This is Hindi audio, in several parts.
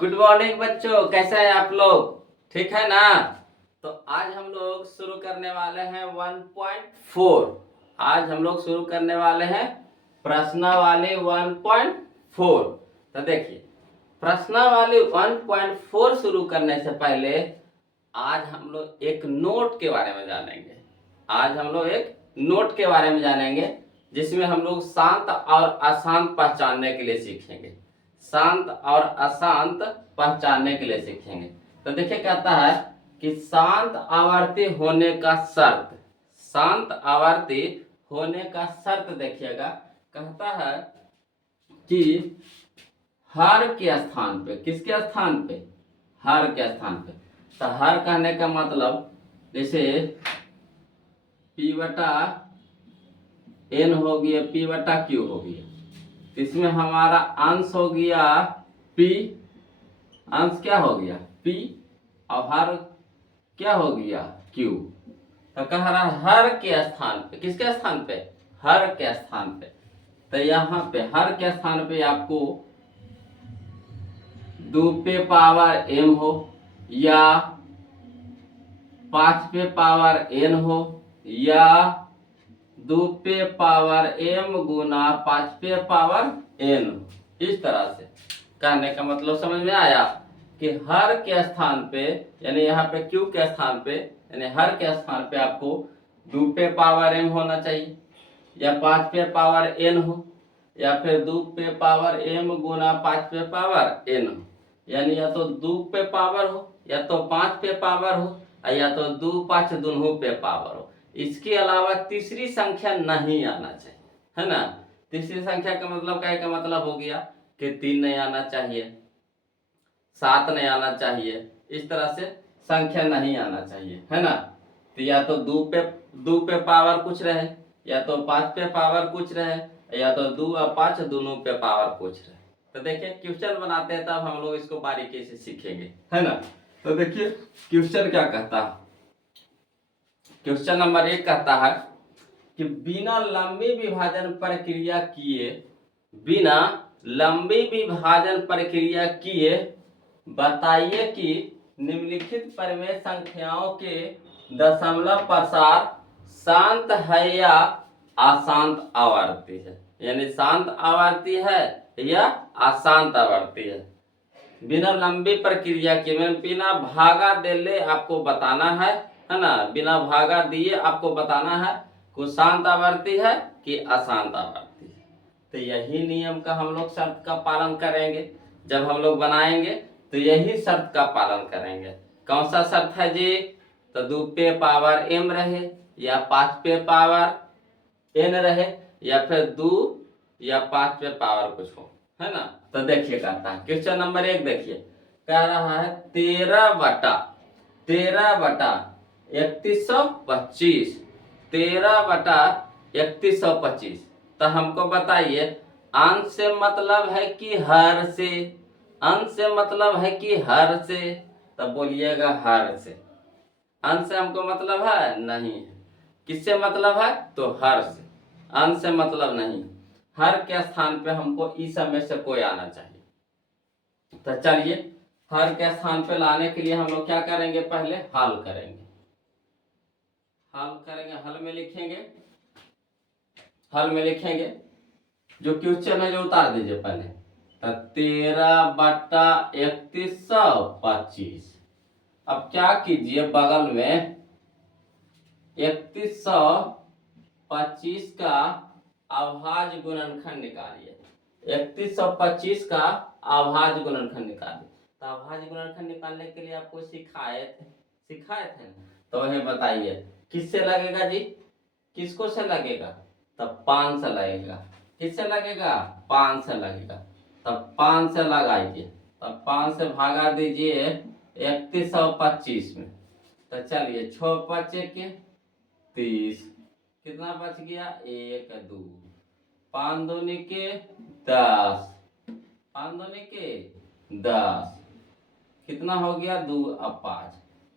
गुड मॉर्निंग बच्चों, कैसे हैं आप लोग? ठीक है ना? तो आज हम लोग शुरू करने वाले हैं 1.4। आज हम लोग शुरू करने वाले हैं प्रश्नावली 1.4। तो देखिए, प्रश्नावली 1.4 शुरू करने से पहले आज हम लोग एक नोट के बारे में जानेंगे। आज हम लोग एक नोट के बारे में जानेंगे जिसमें हम लोग शांत और अशांत पहचानने के लिए सीखेंगे। शांत और अशांत पहचानने के लिए सीखेंगे। तो देखिए, कहता है कि शांत आवर्ती होने का शर्त। शांत आवर्ती होने का शर्त देखिएगा, कहता है कि हर के स्थान पे, किसके स्थान पे? हर के स्थान पे। तो हर कहने का मतलब जैसे P बटा N हो गया, P बटा Q हो गया। इसमें हमारा अंश हो गया P, अंश क्या हो गया P, और हर क्या हो गया Q। तो कह रहा हर के स्थान पे, किसके स्थान पे? हर के स्थान पे। तो यहाँ पे हर के स्थान पे आपको 2 पे पावर m हो या 5 पे पावर n हो या 2 पे पावर m गुना 5 पे पावर n हो। इस तरह से कहने का मतलब समझ में आया कि हर के स्थान पे, यानी यहाँ पे Q के स्थान पे, यानी हर के स्थान पे आपको 2 पे पावर m होना चाहिए या 5 पे पावर n हो या फिर 2 पे पावर m गुना 5 पे पावर n हो। यानी या तो 2 पे पावर हो या तो 5 पे पावर हो या तो 2 5 दोनों पे पावर हो। इसके अलावा तीसरी संख्या नहीं आना चाहिए, है ना? तीसरी संख्या का मतलब क्या? का मतलब हो गया कि 3 नहीं आना चाहिए, 7 नहीं आना चाहिए, इस तरह से संख्या नहीं आना चाहिए, है ना? तो या तो 2 पे पावर कुछ रहे या तो 5 पे पावर कुछ रहे या तो 2 और 5 दोनों पे पावर कुछ रहे। तो देखिए, क्वेश्चन बनाते हैं तब हम लोग इसको बारीकी से सीखेंगे, है ना? तो देखिए क्वेश्चन क्या कहता है। क्वेश्चन नंबर 1 कहता है कि बिना लंबी विभाजन प्रक्रिया किए, बिना लंबी विभाजन प्रक्रिया किए बताइए कि निम्नलिखित परिमेय संख्याओं के दशमलव प्रसार शांत है या अशांत आवर्ती है। यानी शांत आवर्ती है या अशांत आवर्ती है। बिना लंबी प्रक्रिया के, बिना भागा दिले आपको बताना है ना? बिना भागा दिए आपको बताना है कि शांत आवर्ती है कि अशांत आवर्ती है। तो यही नियम का हम लोग शर्त का पालन करेंगे। जब हम लोग बनाएंगे तो यही शर्त का पालन करेंगे। कौन सा शर्त है जी? तो 2 पे पावर m रहे या 5 पे पावर n रहे या फिर 2 या 5 पे पावर कुछ हो, है ना? तो देखिए कहता है क्वेश्चन नंबर 1, देखिए कह रहा है 13 बटा 3125, 13 बटा 3125। तो हमको बताइए अंश से मतलब है कि हर से? अंश से मतलब है कि हर से? तब बोलिएगा हर से। अंश से हमको मतलब है नहीं है। किससे मतलब है? तो हर से। अंश से मतलब नहीं। हर के स्थान पे हमको इस समय से कोई आना चाहिए। तो चलिए, हर के स्थान पे लाने के लिए हम लोग क्या करेंगे? पहले हल करेंगे। हल करेंगे, हल में लिखेंगे, हल में लिखेंगे जो क्वेश्चन है जो उतार दीजिए पहले। तो 13 बटा 3125। अब क्या कीजिए, बगल में 3125 का अभाज्य गुणनखंड निकालिए। 3125 का अभाज्य गुणनखंड निकालिए। तो अभाज्य गुणनखंड निकालने के लिए आपको सिखाए थे ना? तो वह बताइए किससे लगेगा जी? किसको से लगेगा? तब 5 से लगेगा। किससे लगेगा? 5 से लगेगा। तब 5 से लगाइए। तब 5 से भागा दीजिए 3125 में। तो चलिए 6 बचे के 30, कितना बच गया? 1 2, 5 दूनी के 10, 5 दूनी के 10, कितना हो गया? 2 और 5,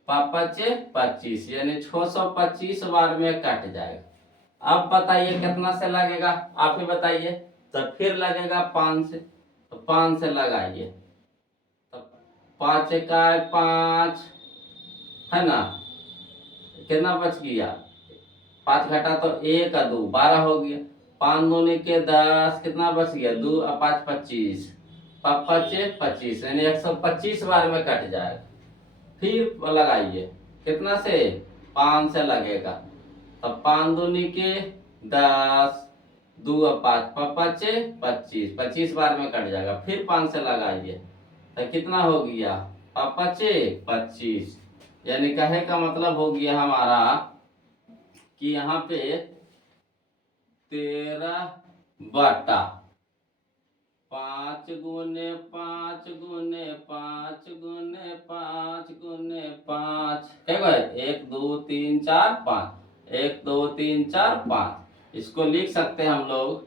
25, यानी 625 बार में कट जाएगा। अब बताइए कितना से लगेगा? आप ही बताइए। तो फिर लगेगा 5 से। तो 5 से लगाइए। तो 5 इकाई 5 है ना, कितना बच गया, 5 घटा तो 1 और 2 12 हो गया, 5 दूनी के 10, कितना बच गया 2 और 5 25, 5 25 यानी 125 बार में कट जाएगा। फिर लगाइए कितना से 5 से लगेगा, तब 5 दूनी के 10, 2 और 5 5 25, 25 बार में कट जाएगा। फिर 5 से लगाइए तो कितना हो गया 5 25, यानी कहे का मतलब हो गया हमारा कि यहाँ पे 13/5 गुने 5 गुने 5 गुने 5 गुने 5 क्या है 1 2 3 4 5, 1 2 3 4 5। इसको लिख सकते हैं हम लोग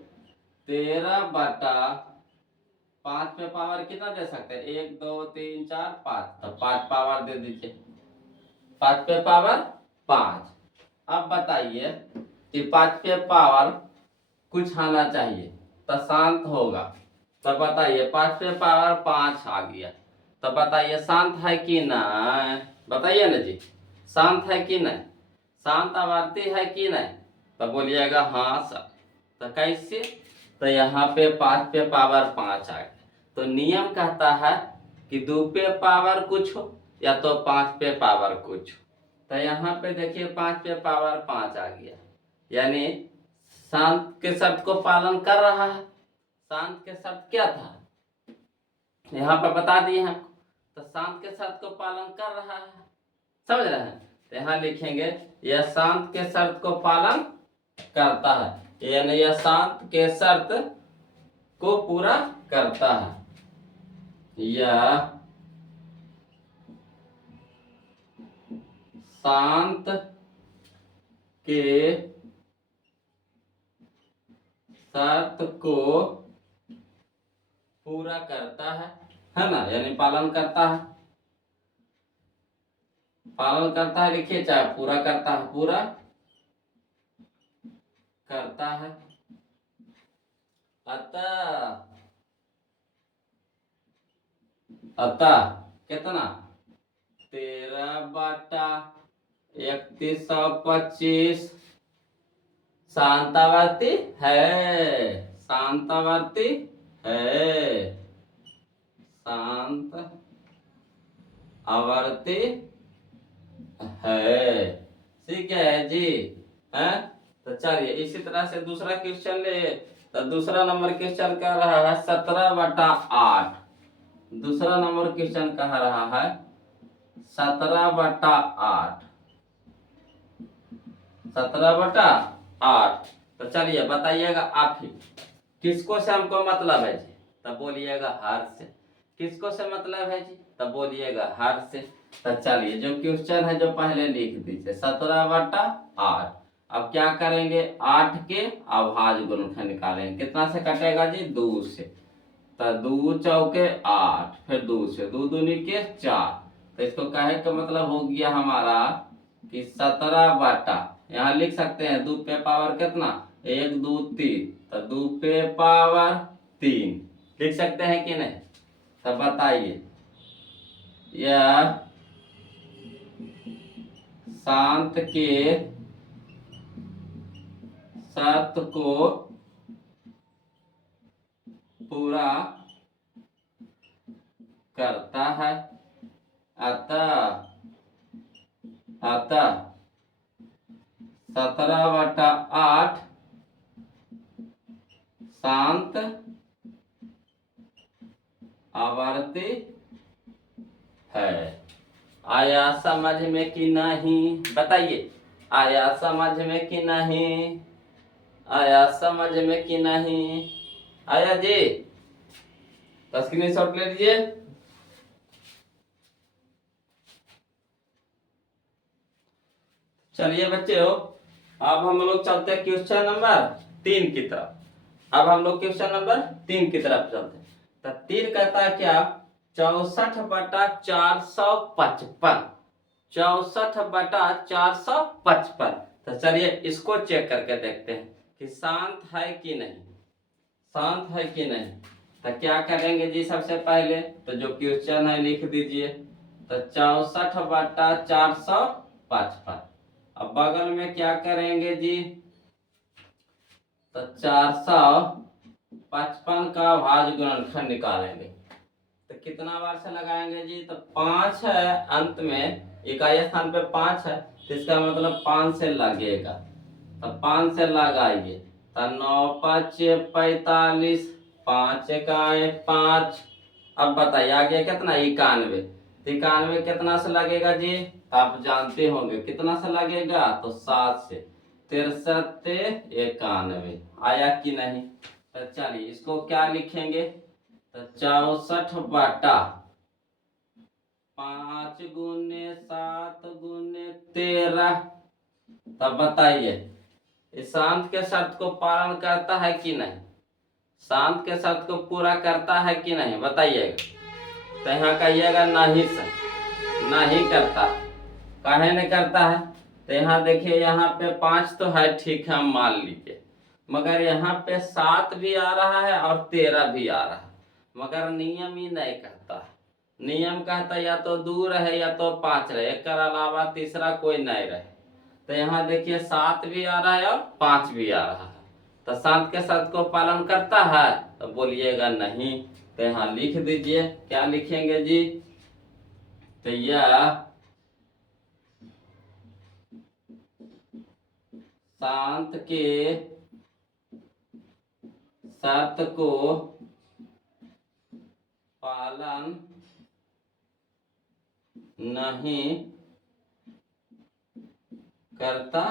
13/5 पे पावर कितना दे सकते हैं 1 2 3 4 5, तो 5 पावर दे दीजिए, 5 पे पावर 5। अब बताइए कि 5 पे पावर कुछ आना चाहिए तो शांत होगा, तो बताइए 5 पे पावर 5 आ गया, तो बताइए शांत है कि नहीं, बताइए ना जी, शांत है कि नहीं, शांत आवर्ती है कि नहीं, तो बोलिएगा हाँ सर। तो कैसे, तो यहाँ पे 5 पे पावर 5 आ गया, तो नियम कहता है कि 2 पे पावर कुछ हो या तो 5 पे पावर कुछ हो। तो यहाँ पे देखिए 5 पे पावर 5 आ गया, यानी शांत के शर्त को पालन कर रहा है। शांत के शर्त क्या था यहाँ पर बता दिए हम, तो शांत के शर्त को पालन कर रहा है, समझ रहे हैं। तो यहाँ लिखेंगे यह शांत के शर्त को पालन करता है, यानी यह शांत के शर्त को पूरा करता है, यह शांत के शर्त को पूरा करता है ना, यानी पालन करता है, पालन करता है लिखिए, चाहे पूरा करता है, पूरा करता है। अतः कितना 13/3125 शांतावर्ती है, शांतावर्ती है, शांत आवर्ती है, ठीक है जी है। तो चलिए इसी तरह से दूसरा क्वेश्चन ले, तो दूसरा नंबर क्वेश्चन कह रहा है 17/8, दूसरा नंबर क्वेश्चन कह रहा है 17/8, 17/8। तो चलिए बताइएगा आप ही, किसको से हमको मतलब है जी, तब बोलिएगा हर से, किसको से मतलब है जी, तब बोलिएगा हर से। तो चलिए जो क्वेश्चन है जो पहले लिख दीजिए 17/8। अब क्या करेंगे 8 के अभाज्य गुणनखंड निकालेंगे, कितना से कटेगा जी 2 से, तो 2 चौके 8, फिर 2 से 2 दूनी के 4, तो इसको कहे का मतलब हो गया हमारा कि 17/, यहाँ लिख सकते हैं 2 पे पावर कितना 1 2 3, तो 2 पे पावर 3 लिख सकते हैं कि नहीं। तो बताइए यह शांत के शर्त को पूरा करता है, अतः 17/8 शांत आवर्ती है। आया समझ में कि नहीं, बताइए आया समझ में कि नहीं, आया समझ में कि नहीं, आया जी, तो स्क्रीनशॉट ले लीजिए। चलिए बच्चे हो, अब हम लोग चलते हैं क्वेश्चन नंबर 3 की तरफ। अब हम लोग क्वेश्चन नंबर 3 की तरफ चलते हैं। तो 3 कहता है क्या 64/455, 64/455। तो चलिए इसको चेक करके देखते हैं कि शांत है कि नहीं, शांत है कि नहीं। तो क्या करेंगे जी, सबसे पहले तो जो क्वेश्चन है लिख दीजिए। तो 64/455। अब बगल में क्या करेंगे जी, तो 455 का भाज्य गुणनखंड निकालेंगे। तो कितना बार से लगाएंगे जी, तो 5 है अंत में, इकाई स्थान पे 5 है, तो इसका मतलब 5 से लगेगा। तो 5 से लगाइए, तो 9×5 = 45, 5 इकाई 5। अब बताइए आगे कितना, 91। तो 91 कितना से लगेगा जी, आप जानते होंगे कितना से लगेगा, तो 7 से। 63 आया कि नहीं। तो चलिए इसको क्या लिखेंगे, तो 64/5 × 7 × 13। तब बताइए इस शांत के शर्त को पालन करता है कि नहीं, शांत के शर्त को पूरा करता है कि नहीं, बताइएगा। तो यहाँ कहिएगा नहीं सर, नहीं करता। काहे नहीं करता है, तो यहाँ देखिए, यहाँ पे 5 तो है, ठीक है हम मान लीजिए, मगर यहाँ पे 7 भी आ रहा है और 13 भी आ रहा है, मगर नियम ही नहीं कहता है। नियम कहता या तो 2 रहे या तो 5 रहे, एक अलावा तीसरा कोई नहीं रहे। तो यहाँ देखिए 7 भी आ रहा है और 5 भी आ रहा है, तो 7 के शर्त को पालन करता है, तो बोलिएगा नहीं। तो यहाँ लिख दीजिए, क्या लिखेंगे जी, तो यह शांत के शर्त को पालन नहीं करता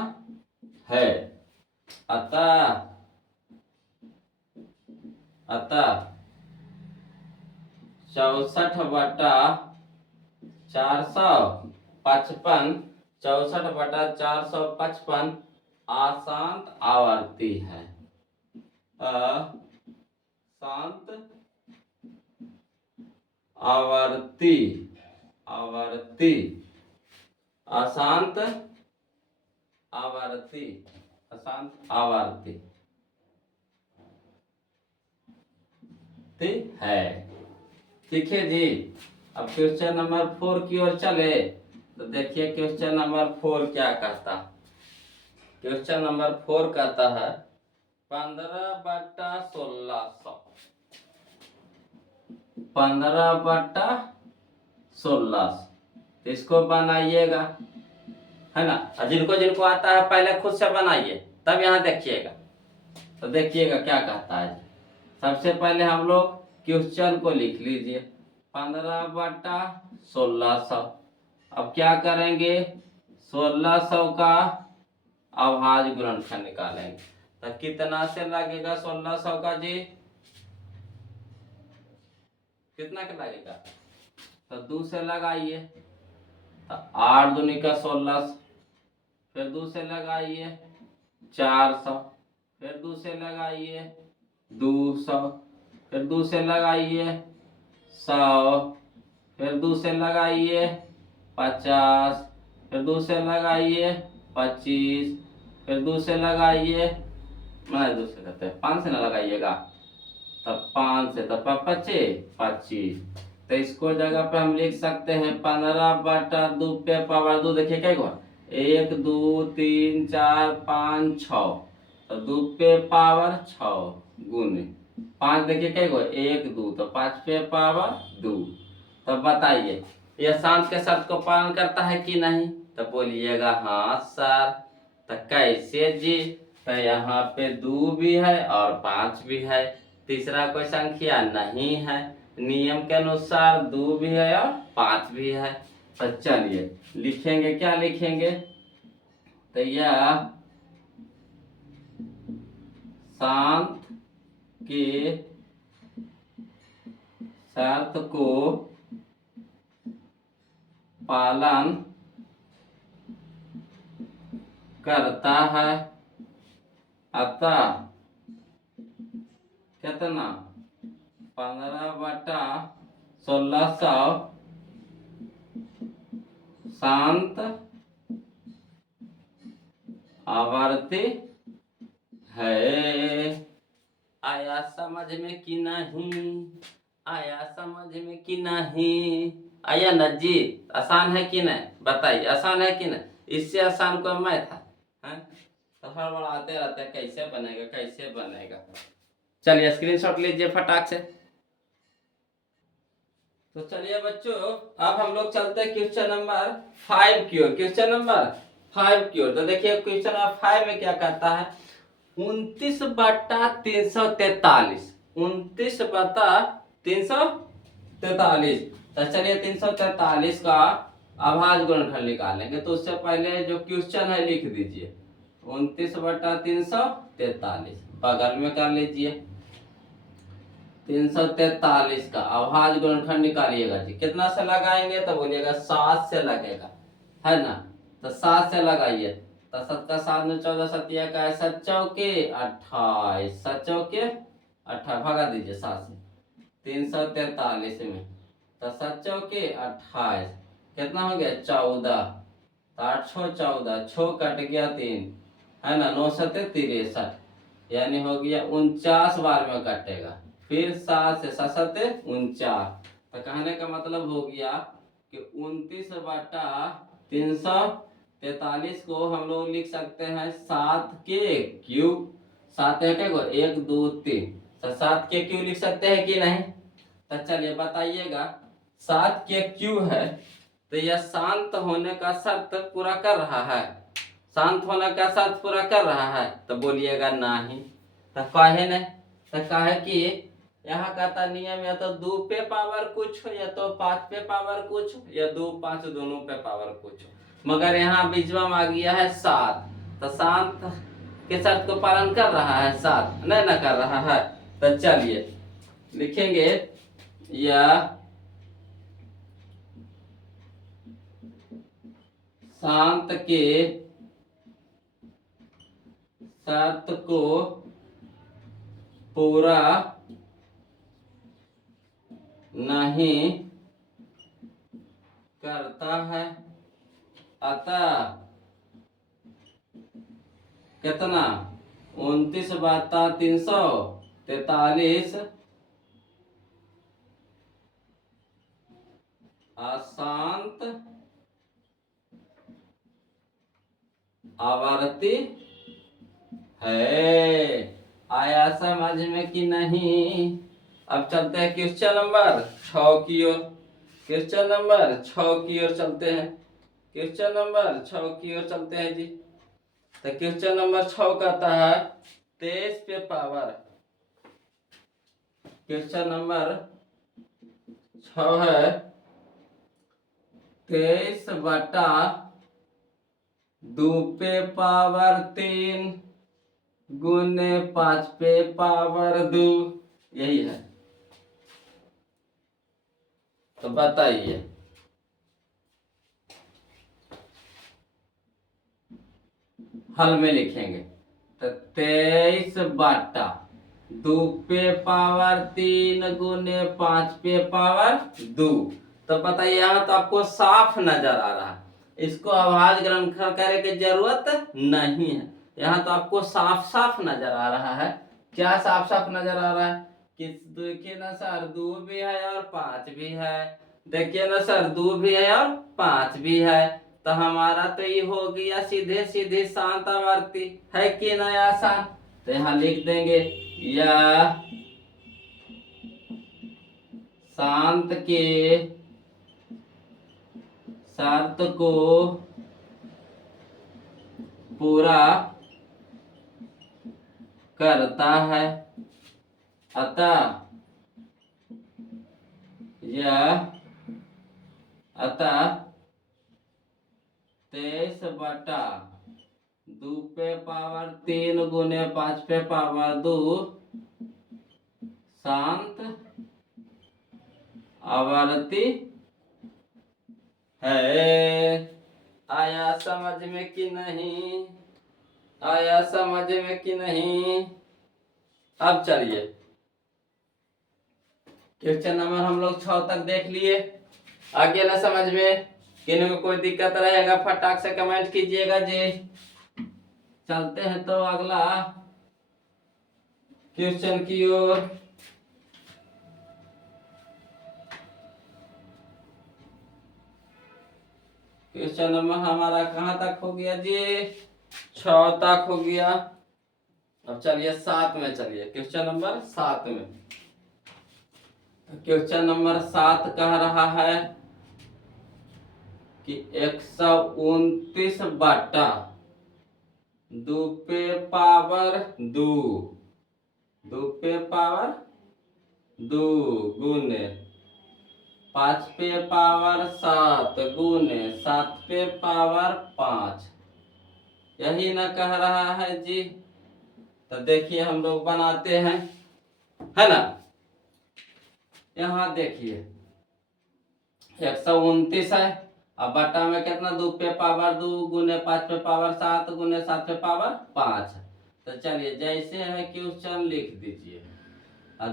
है, अतः 64/455 64/455 अशांत आवर्ती है। अशांत आवर्ती, आवर्ती, अशांत आवर्ती, अशांत आवर्ती है। ठीक है जी। अब क्वेश्चन नंबर 4 की ओर चले, तो देखिए क्वेश्चन नंबर 4 क्या कहता। क्वेश्चन नंबर 4 कहता है 15/1600, 15/1600 इसको बनाइएगा, है ना। जिनको जिनको आता है पहले खुद से बनाइए, तब यहाँ देखिएगा। तो देखिएगा क्या कहता है। सबसे पहले हम लोग क्वेश्चन को लिख लीजिए, 15/1600। अब क्या करेंगे, 1600 का अभाज्य गुणनखंड निकालेंगे। तो कितना से लगेगा 1600 का जी, कितना का लगेगा, तो 2 से लगाइए, तो 8 दूनी का 1600, फिर 2 से लगाइए 400, फिर 2 से लगाइए 200, फिर 2 से लगाइए 100, फिर 2 से लगाइए 50, फिर 2 से लगाइए 25, फिर 2 से लगाइए, मैं 2 से कहते हैं 5 से ना लगाइएगा, तब 5 से, तब 25। तो इसको जगह पे हम लिख सकते हैं 15/2 पे पावर 2। देखिए क्या हुआ, 1 2 3 4 5 6, तो 2 पे पावर 6 गुने 5। देखिए क्या हुआ, 1 2, तो 5 पे पावर 2। तो बताइए यह शांत के शर्त को पालन करता है कि नहीं, तो बोलिएगा हाँ सर। तो कैसे जी, तो यहाँ पे 2 भी है और 5 भी है, तीसरा कोई संख्या नहीं है। नियम के अनुसार 2 भी है और 5 भी है। तो चलिए लिखेंगे, क्या लिखेंगे, तो यह शांत के शर्त को पालन करता है, अतः कितना 15/1600 शांत आवर्ती है। आया समझ में कि नहीं, आया समझ में कि नहीं, आया न जी। आसान है कि नहीं, बताइए आसान है कि नहीं, इससे आसान कोई मैं था हैं? तो हड़बड़ाते रहते हैं कैसे बनेगा कैसे बनेगा। चलिए स्क्रीनशॉट लीजिए फटाक से। तो चलिए बच्चों अब हम लोग चलते हैं क्वेश्चन नंबर 5 की ओर। क्वेश्चन नंबर 5 की ओर। तो देखिए क्वेश्चन नंबर 5 में क्या कहता है, 29/343, 29/343। तो चलिए 343 का अभाज्य गुणनफल निकालेंगे। तो उससे पहले जो क्वेश्चन है लिख दीजिए, 29/343 बगल में कर लीजिए। 343 का अभाज्य गुणनफल निकालिएगा जी। कितना से लगाएंगे तो बोलिएगा 7 से लगेगा, है ना। तो 7 से लगाइए। तो 7 का 7 में 14, 7 का 7 चौके 28, 7 चौके 28 भगा दीजिए 7 से। 343 में तो 7 चौके 28 कितना हो गया 14, 8 6 14, 6 कट गया 3, है ना। 9 7 63, यानी हो गया 49 बार में कटेगा। फिर 7 से 7 7 49। तो कहने का मतलब हो गया कि 29/343 को हम लोग लिख सकते हैं 7 के क्यूब। 7 है क्या, 1 2 3, तो 7 के क्यूब लिख सकते हैं कि नहीं। तो चलिए बताइएगा, 7 के क्यूब है तो यह शांत होने का शर्त पूरा कर रहा है, शांत होने का शर्त पूरा कर रहा है। तो बोलिएगा नहीं। तो कहे नहीं, तो कहे कि यहाँ कहता नियम या तो 2 पे पावर कुछ हो या तो 5 पे पावर कुछ हो या 2 5 दोनों पे पावर कुछ हो, मगर यहाँ बीचवा में आ गया है 7। तो शांत के शर्त को पालन कर रहा है 7, नहीं ना कर रहा है। तो चलिए लिखेंगे या शांत के शर्त को पूरा नहीं करता है, अतः कितना 29/343 अशांत आवर्ती है। आया समझ में कि नहीं। अब चलते हैं क्वेश्चन नंबर 6 की ओर। क्वेश्चन नंबर 6 की ओर चलते हैं। क्वेश्चन नंबर 6 की ओर चलते हैं जी। तो क्वेश्चन नंबर 6 कहता है 23 पे पावर। क्वेश्चन नंबर 6 है 23/2 पे पावर 3 गुने 5 पे पावर 2, यही है। तो बताइए हल में लिखेंगे। तो 23/2 पे पावर 3 गुने 5 पे पावर 2। तो बताइए यहाँ तो आपको साफ नजर आ रहा है, इसको अभाज्य गुणनखंड करे की जरूरत नहीं है। यहाँ तो आपको साफ साफ नजर आ रहा है। क्या साफ साफ नजर आ रहा है कि देखिए ना सर 2 भी है और 5 भी है, देखिए ना सर 2 भी है और 5 भी है। तो हमारा तो ये हो गया सीधे सीधे शांत आवर्ती, है कि नहीं आसान। तो यहाँ लिख देंगे या शांत के शर्त को पूरा करता है, अतः यह 23/2 पे पावर 3 गुने 5 पे पावर 2 शांत आवर्ती है। आया समझ में कि नहीं, आया समझ में कि नहीं। अब चलिए क्वेश्चन नंबर हम लोग 6 तक देख लिए। आगे ना समझ में किन्हीं को कोई दिक्कत रहेगा फटाक से कमेंट कीजिएगा जी। चलते हैं तो अगला क्वेश्चन की ओर। क्वेश्चन नंबर हमारा कहाँ तक हो गया जी? 6 तक हो गया। अब चलिए 7 में चलिए, क्वेश्चन नंबर 7 में। क्वेश्चन नंबर 7 कह रहा है कि 129 बटा 2 पे पावर 2, 2 पे पावर 2 गुने 5 पे पावर 7 गुने 7 पे पावर 5, यही ना कह रहा है जी। तो देखिए हम लोग बनाते हैं, है ना। यहाँ देखिए 129 है, अब बटा में कितना 2 पे पावर 2 गुने 5 पे पावर 7 गुने 7 पे पावर 5। तो चलिए जैसे है क्वेश्चन लिख दीजिए,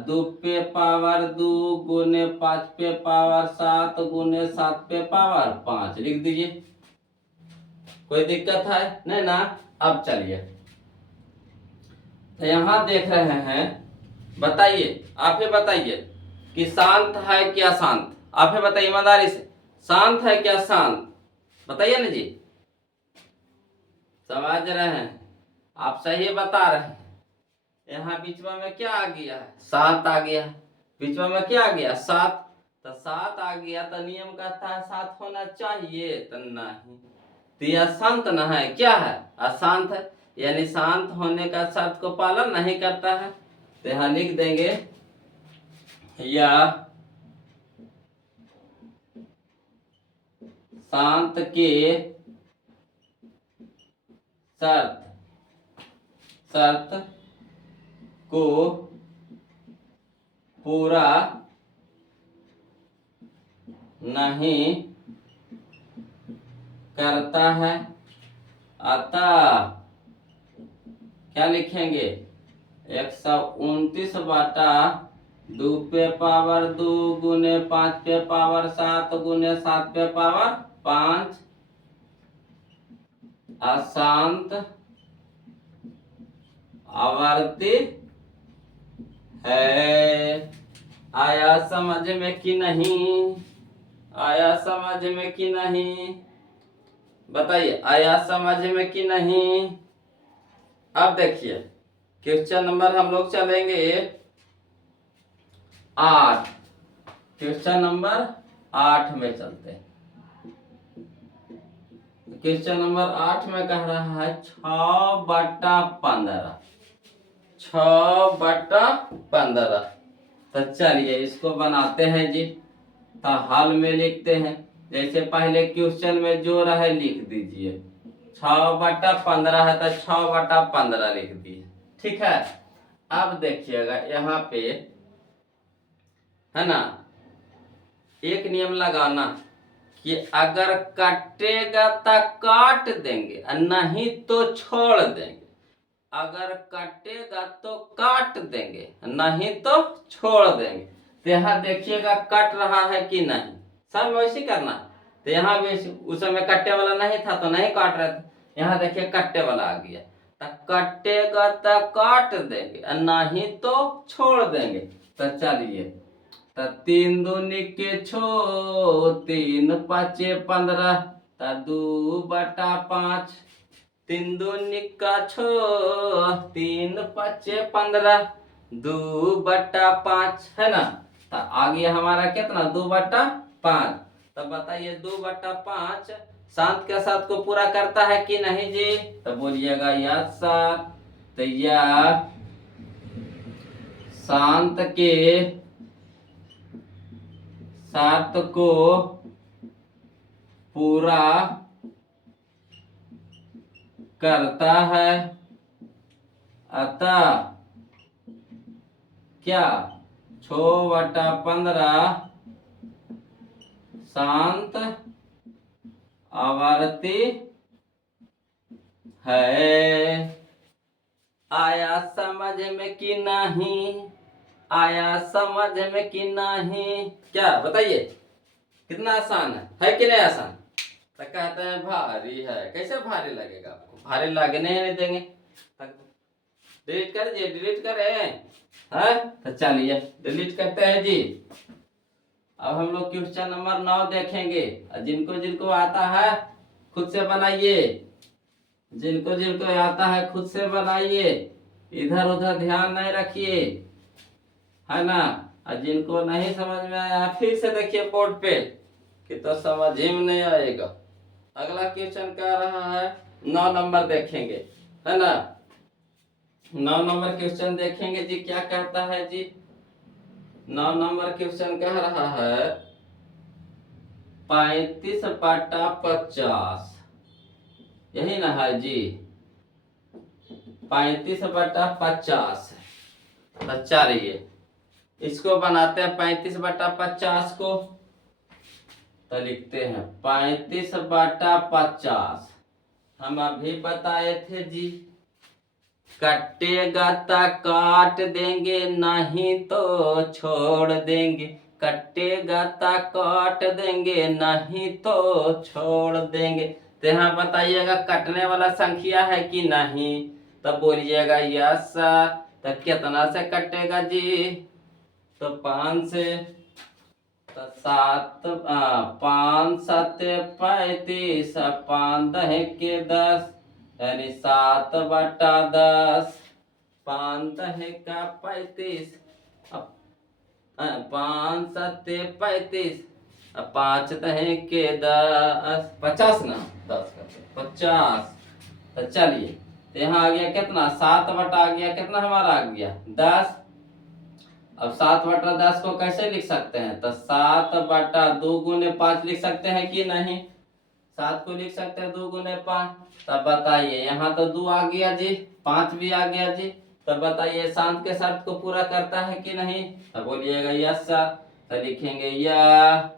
2 पे पावर 2 गुने 5 पे पावर 7 गुने 7 पे पावर 5 लिख दीजिए। कोई दिक्कत है नहीं ना। अब चलिए तो यहाँ देख रहे हैं, बताइए आप ही बताइए कि शांत है क्या शांत? आप ही बताइए ईमानदारी से, शांत है क्या शांत? बताइए ना जी। समझ रहे हैं आप, सही बता रहे हैं। यहाँ बीच में क्या आ गया है? 7 आ गया। बीच में क्या आ गया? 7। तो 7 आ गया तो नियम कहता है 7 होना चाहिए, तो नहीं। तो यह शांत न है, क्या है? अशांत है, यानी शांत होने का शर्त को पालन नहीं करता है। तो यहाँ लिख देंगे या शांत के शर्त को पूरा नहीं करता है, अतः क्या लिखेंगे? 129 बटा 2 पे पावर 2 गुने 5 पे पावर 7 गुने 7 पे पावर 5 अशांत आवर्ती है। आया समझ में कि नहीं? आया समझ में कि नहीं? बताइए आया समझ में कि नहीं? अब देखिए क्वेश्चन नंबर हम लोग चलेंगे 8। क्वेश्चन नंबर 8 में चलते हैं। क्वेश्चन नंबर 8 में कह रहा है 6 बटा 15, 6 बटा 15। तो चलिए इसको बनाते हैं जी। तो हल में लिखते हैं, जैसे पहले क्वेश्चन में जो रहे लिख दीजिए। 6 बटा 15 है तो 6 बटा 15 लिख दिए, ठीक है। अब देखिएगा यहाँ पे, है ना, एक नियम लगाना कि अगर कटेगा तो काट देंगे, नहीं तो छोड़ देंगे। अगर कटेगा तो काट देंगे, नहीं तो छोड़ देंगे। तो यहाँ देखिएगा कट रहा है कि नहीं, सब वैसे करना। तो यहाँ भी उस समय कट्टे वाला नहीं था तो नहीं काट रहे थे, यहाँ देखिए कट्टे वाला आ गया। तो कटेगा तो काट देंगे, नहीं तो छोड़ देंगे। तो चलिए, तो 3 दूनी के 6, 3 पाँचे 15, तो 2 बटा 5। 3 दूनी का 6, 3 पाँचे 15, 2 बटा 5, है ना। तो आ गया हमारा कितना? 2 बटा 5। तब बताइए 2 बटा 5 शांत के साथ को पूरा करता है कि नहीं जी? तो बोलिएगा यस सर। तो यह शांत के शर्त को पूरा करता है, अतः क्या 6 बटा 15 शांत आवर्ती है। आया समझ में कि नहीं? आया समझ में कि नहीं? क्या बताइए, कितना आसान है कि नहीं आसान? तो कहते हैं भारी है। कैसे भारी लगेगा आपको? भारी लगने ही नहीं देंगे। डिलीट कर जी, डिलीट करें। हाँ तो चलिए डिलीट करते हैं जी। अब हम लोग क्वेश्चन नंबर 9 देखेंगे। जिनको जिनको आता है खुद से बनाइए, जिनको जिनको आता है खुद से बनाइए, इधर उधर ध्यान नहीं रखिए, है ना। और जिनको नहीं समझ में आया फिर से देखिए बोर्ड पे, कि तो समझ ही में नहीं आएगा। अगला क्वेश्चन क्या रहा है, 9 नंबर देखेंगे, है ना। 9 नंबर क्वेश्चन देखेंगे जी, क्या कहता है जी। 9 नंबर क्वेश्चन कह रहा है 35/50, यही ना है जी। 35/50 बच्चा रहिए, इसको बनाते हैं 35/50 को। तो लिखते हैं 35/50। हम अभी बताए थे जी, कटेगा तो काट देंगे, नहीं तो छोड़ देंगे। कटेगा तो काट देंगे, नहीं तो छोड़ देंगे। तो यहाँ बताइएगा कटने वाला संख्या है कि नहीं, तब बोलिएगा यस। तो कितना से कटेगा जी, तो 5 से। तो 7 5 7 35, 5 10 के 10, यानी 7/10। 5 10 का 35, 5 7 35, 5 10 के 10, 50 ना, 10 का 50। तो चलिए, तो यहाँ आ गया कितना, 7 बटा आ गया कितना हमारा आ गया 10। अब 7/10 को कैसे लिख सकते हैं, तो 7/2 गुने 5 लिख सकते हैं कि नहीं। 7 को लिख सकते हैं 2 गुने 5। तब बताइए, यहाँ तो 2 आ गया जी, 5 भी आ गया जी। तब बताइए शांत के शर्त को पूरा करता है कि नहीं, तब बोलिएगा यस सर। तो लिखेंगे यह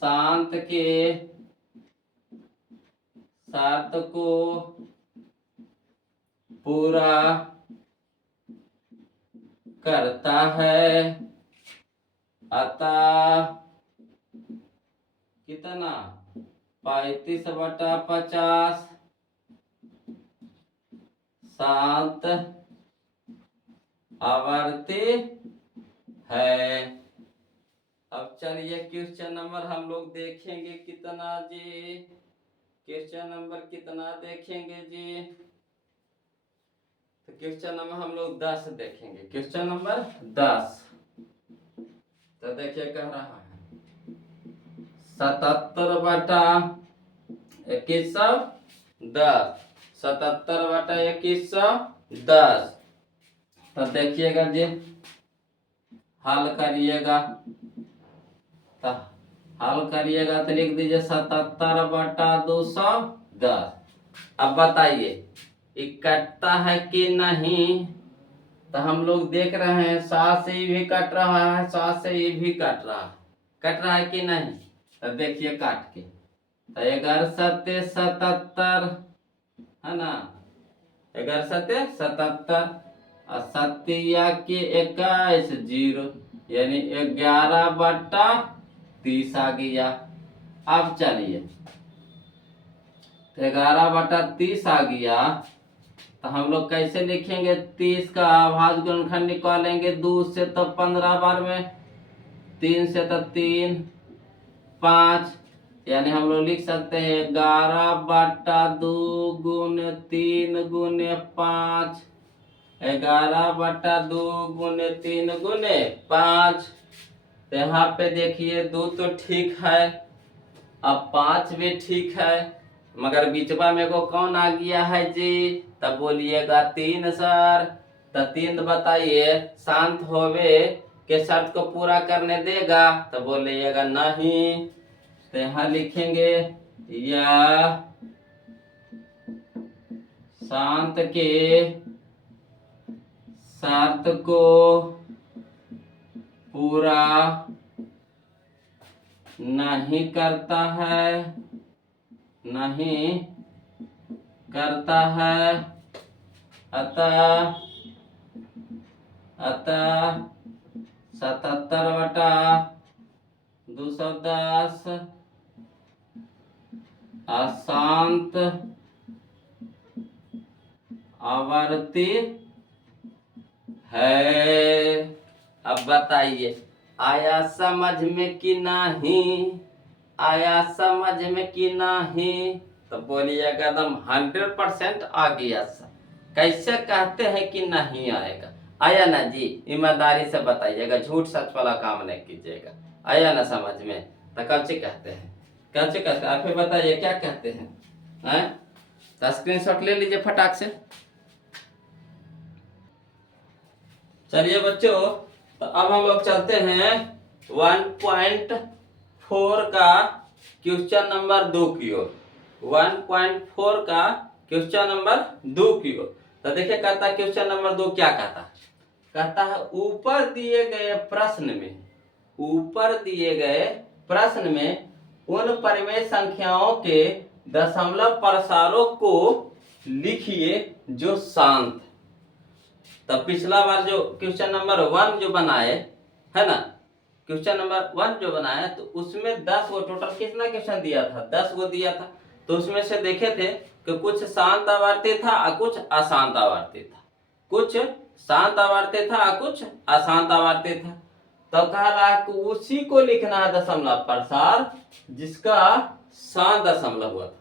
शांत के शर्त को पूरा करता है, अतः कितना 35/50 शांत आवर्ती है। अब चलिए क्वेश्चन नंबर हम लोग देखेंगे कितना जी, क्वेश्चन नंबर कितना देखेंगे जी। तो क्वेश्चन नंबर हम लोग 10 देखेंगे, क्वेश्चन नंबर 10। तो देखिए कह रहा है 77/2110, 77/2110। तो देखिएगा जी, हल करिएगा। तो हल करिएगा तो लिख दीजिए 77/210। अब बताइए कटता है कि नहीं। तो हम लोग देख रहे हैं 7 से ये भी कट रहा है, 7 से ये भी कट रहा है, कट रहा है कि नहीं। तो देखिए काट के, तो 11 7 77, है ना। 11 7 77 और 7 के 21 0, यानी 11/30 आ गया। अब चलिए, तो 11/30 आ गया। तो हम लोग कैसे लिखेंगे, 30 का अभाज्य गुणनखंड निकालेंगे। 2 से तो 15 बार में, 3 से तो 3, 5, यानी हम लोग लिख सकते हैं 11/2 गुने 3 गुने 5, 11/2 गुने 3 गुने 5। तो यहाँ पे देखिए 2 तो ठीक है, अब 5 भी ठीक है, मगर बीचवा में को कौन आ गया है जी। तब बोलिएगा 3 सर। तो 3 बताइए शांत होवे के शर्त को पूरा करने देगा, तो बोलिएगा नहीं। तो यहाँ लिखेंगे या शांत के शर्त को पूरा नहीं करता है, नहीं करता है, अतः 77/210 अशांत आवर्ती है। अब बताइए आया समझ में कि नहीं, आया समझ में कि नहीं? तो बोलिएगा एकदम 100% आ गया सर। कैसे कहते हैं कि नहीं आएगा? आया ना जी? ईमानदारी से बताइएगा, झूठ सच वाला काम नहीं कीजिएगा। आया ना समझ में? तो कैसे कहते हैं, कैसे कहते हैं? आप ही बताइए क्या कहते हैं? तो स्क्रीनशॉट ले लीजिए फटाक से। चलिए बच्चों, तो अब हम लोग चलते हैं 1.4 का क्वेश्चन नंबर 2 की ओर। 1.4 का क्वेश्चन नंबर 2 की ओर। तो देखिए कहता है क्वेश्चन नंबर 2 क्या कहता है? कहता है ऊपर दिए गए प्रश्न में, ऊपर दिए गए प्रश्न में उन परिमेय संख्याओं के दशमलव प्रसारों को लिखिए जो शांत। तब पिछला बार जो क्वेश्चन नंबर 1 जो बनाए है ना, क्वेश्चन नंबर 1 जो बनाया, तो उसमें 10 गो टोटल कितना क्वेश्चन दिया था? 10 गो दिया था। तो उसमें से देखे थे कि कुछ शांत आवर्ती था और कुछ अशांत आवर्ती था, कुछ शांत आवर्ती था और कुछ अशांत आवर्ती था। तो कह रहा है कि उसी को लिखना है दशमलव प्रसार जिसका शांत दशमलव हुआ था।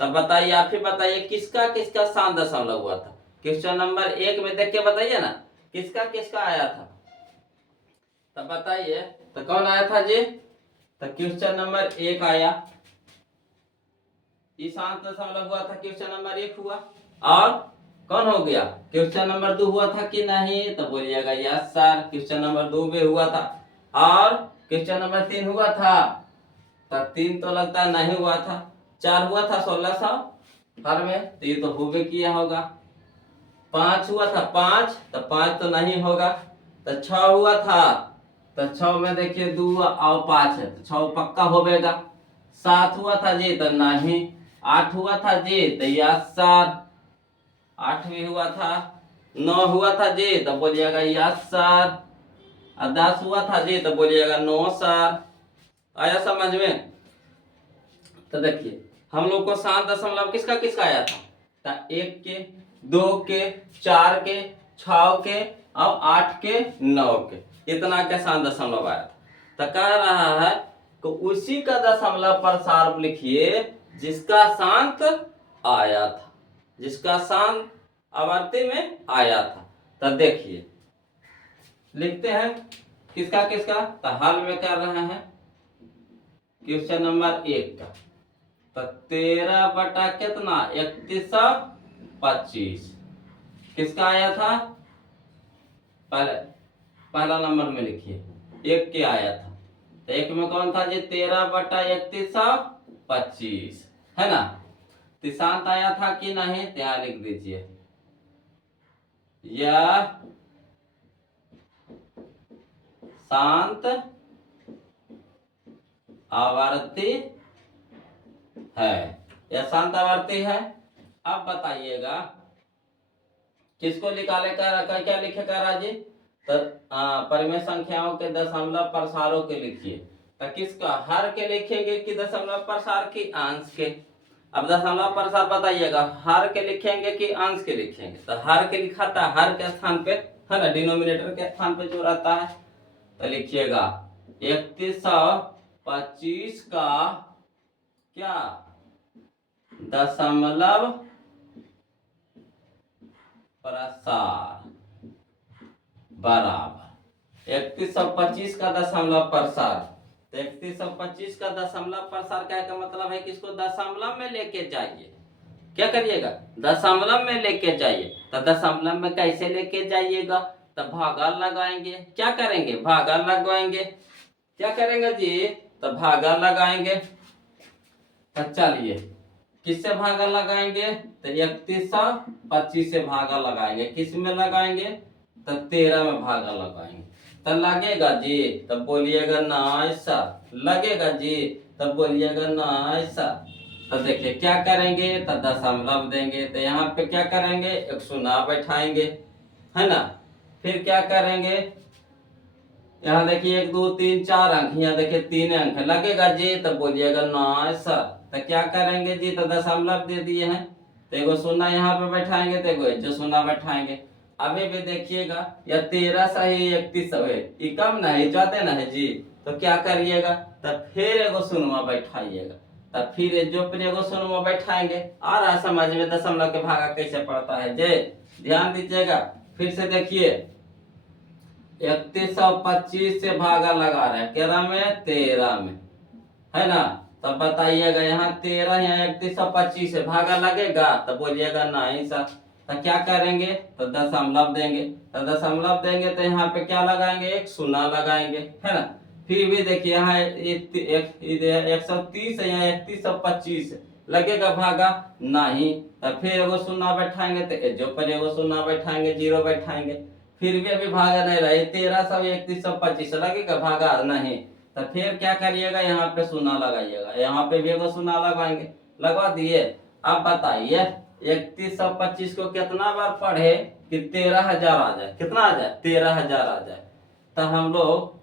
तब बताइए, आप ही बताइए किसका किसका शांत दशमलव हुआ था? क्वेश्चन नंबर 1 में देख के बताइए ना किसका किसका आया था। तब बताइए तो कौन आया था जी? तो क्वेश्चन नंबर 1 आया, ये शांत दशमलव हुआ था, क्वेश्चन नंबर 1 हुआ। और कौन हो गया? क्वेश्चन नंबर 2 हुआ था कि नहीं? तो बोलिएगा यस सर, क्वेश्चन नंबर 2 भी हुआ था। और क्वेश्चन नंबर 3 हुआ था? तो 3 तो लगता है नहीं हुआ था। 4 हुआ था 1600 हर में, तो ये तो हो भी किया होगा। 5 हुआ था 5, तो 5 तो नहीं होगा। तो 6 हुआ था, तो 6 में देखिए 2 और 5 है, तो 6 पक्का होगा। 7 हुआ था जी, तो नहीं। 8 हुआ था जी, तो यस सर, 8 भी हुआ था। 9 हुआ था जी, तो बोलिएगा यस सर। और 10 हुआ था जी, तो बोलिएगा नो सर। आया समझ में? तो देखिए हम लोग को शांत दशमलव किसका किसका आया था? तो 1 के, 2 के, 4 के, 6 के और 8 के, 9 के, इतना के शांत दशमलव आया था। तो कह रहा है कि उसी का दशमलव प्रसार लिखिए जिसका शांत आया था, जिसका शांत आवर्ती में आया था। तो देखिए लिखते हैं किसका किसका। तो हल में कर रहे हैं क्वेश्चन नंबर 1 का। तो 13 बटा कितना? 3125 किसका आया था? पहला नंबर में लिखिए 1 के आया था। तो 1 में कौन था जी? 13 बटा 3125 है ना। तो शांत आया था कि नहीं? यहाँ लिख दीजिए यह शांत आवर्ती है, यह शांत आवर्ती है। अब बताइएगा किसको निकाले कर क्या लिखेगा राजी? तो परिमेय संख्याओं के दशमलव प्रसारों के लिखिए। तो किसका? हर के लिखेंगे कि दशमलव प्रसार की अंश के? अब दशमलव प्रसार बताइएगा, हर के लिखेंगे कि अंश के लिखेंगे? तो हर के लिखा था, हर के स्थान पे है ना, डिनोमिनेटर के स्थान पे जो रहता है। तो लिखिएगा 3125 का क्या दशमलव प्रसार बराबर 3125 का दशमलव प्रसार। तो 3125 का दशमलव प्रसार क्या का मतलब है कि इसको दशमलव में लेके जाइए। क्या करिएगा? दशमलव में लेके जाइए। तो दशमलव में कैसे लेके जाइएगा? तो भागा लगाएंगे। क्या करेंगे? भागा लगवाएंगे। क्या करेंगे जी? तो भागा लगाएंगे। तो चलिए किससे भागा लगाएंगे? तो 3125 से भागा लगाएंगे। किस में लगाएंगे? तो 13 में भागा लगाएंगे। तो लगेगा जी? तब बोलिएगा ना ऐसा। लगेगा जी? तब बोलिएगा ना ऐसा। तो देखिए क्या करेंगे? तो दशमलव देंगे। तो यहाँ पे क्या करेंगे? 109 बैठाएंगे है ना। फिर क्या करेंगे? यहाँ देखिए 1 2 3 4 अंक, यहाँ देखिए 3 अंक लगेगा जी? तो बोलिएगा ना ऐसा। तो क्या करेंगे जी? तो दशमलव दे दिए हैं। तो एगो शून्य यहाँ पे बैठाएंगे तो एगो जो शून्य बैठाएंगे। अभी भी देखिएगा या 13 सही 31 है, ये कम ना है, ज्यादा ना है जी। तो क्या करिएगा, तब फिर एगो शून्य बैठाइएगा, तब फिर जो फिर एगो शून्य बैठाएंगे। आ रहा समझ में दशमलव के भागा कैसे पड़ता है जे, ध्यान दीजिएगा। फिर से देखिए 3125 से भागा लगा रहे हैं केरा में 13 में, है ना। तब बताइएगा यहाँ 13 या 3125 से भागा लगेगा, तब बोलिएगा नहीं सर। तो क्या करेंगे, तो दशमलव देंगे। तो दशमलव देंगे तो यहाँ पे क्या लगाएंगे, एक शून्य लगाएंगे, है ना। फिर भी देखिए यहाँ 130 या 3125 लगेगा भागा नहीं, तो फिर एगो शून्य बैठाएंगे, तो जो पर एगो शून्य बैठाएंगे, जीरो बैठाएंगे। फिर भी अभी भागा नहीं रहे, 1300 3125 लगेगा भागा नहीं, तो फिर क्या करिएगा, यहाँ पे शून्य लगाइएगा, यहाँ पे भी एगो शून्य लगाएंगे, लगवा दिए। अब बताइए 3125 को कितना बार पढ़े कि 13,000 आ जाए, कितना आ जाए, 13,000 आ जाए। तो हम लोग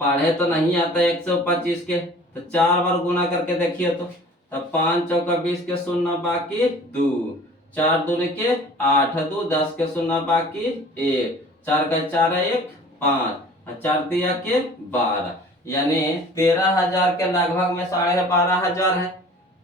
पढ़े तो नहीं आता 125 के, तो 4 बार गुना करके देखिए तो, तब 5 चौका 20 के शून्य बाकी 2, 4 दूनी के 8, 2 10 के शून्य बाकी 1, 4 का 4 1 5, 4 दिया के 12, यानी 13,000 के लगभग में 12,500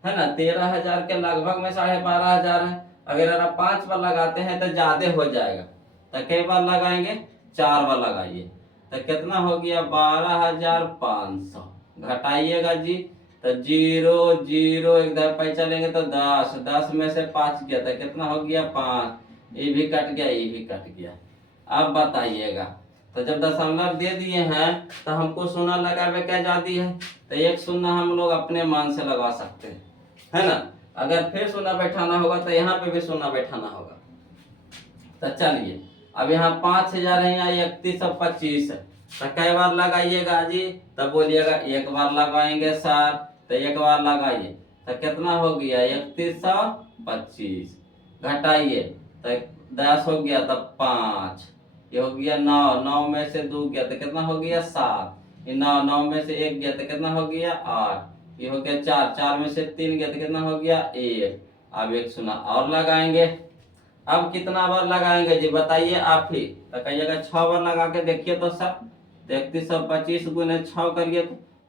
है ना। 13,000 के लगभग में 12,500 है। अगर आप 5 बार लगाते हैं तो ज्यादा हो जाएगा, तो कई बार लगाएंगे, 4 बार लगाइए, तो कितना हो गया 12,500। घटाइएगा जी, तो 0 0 एक दफा पे चलेंगे तो 10, 10 में से 5 गया तो कितना हो गया 5, ये भी कट गया, ये भी कट गया। अब बताइएगा, तो जब दशमलव दे दिए हैं तो हमको शून्य लगावे क्या जाती है, तो एक शून्य हम लोग अपने मान से लगा सकते हैं, है ना। अगर फिर शून्य बैठाना होगा तो यहाँ पे भी शून्य बैठाना होगा। तो चलिए अब यहाँ 5,000 है, यहाँ 3125 है, तो कई बार लगाइएगा जी, तब बोलिएगा एक बार लगाएंगे सर, तो एक बार लगाइए, तो कितना हो गया 3125, घटाइए तो 10 हो गया, तब 5, ये हो गया 9, 9 में से 2 गया तो कितना हो गया 7, ये 9, 9 में से 1 गया तो कितना हो गया 8, ये हो गया 4, 4 में से 3 गया तो कितना हो गया 1। अब एक शून्य और लगाएंगे। अब कितना बार लगाएंगे जी बताइए आप ही, तो कहिएगा 6 बार लगा के देखिए तो सर। तो 3125 गुने 6 करिए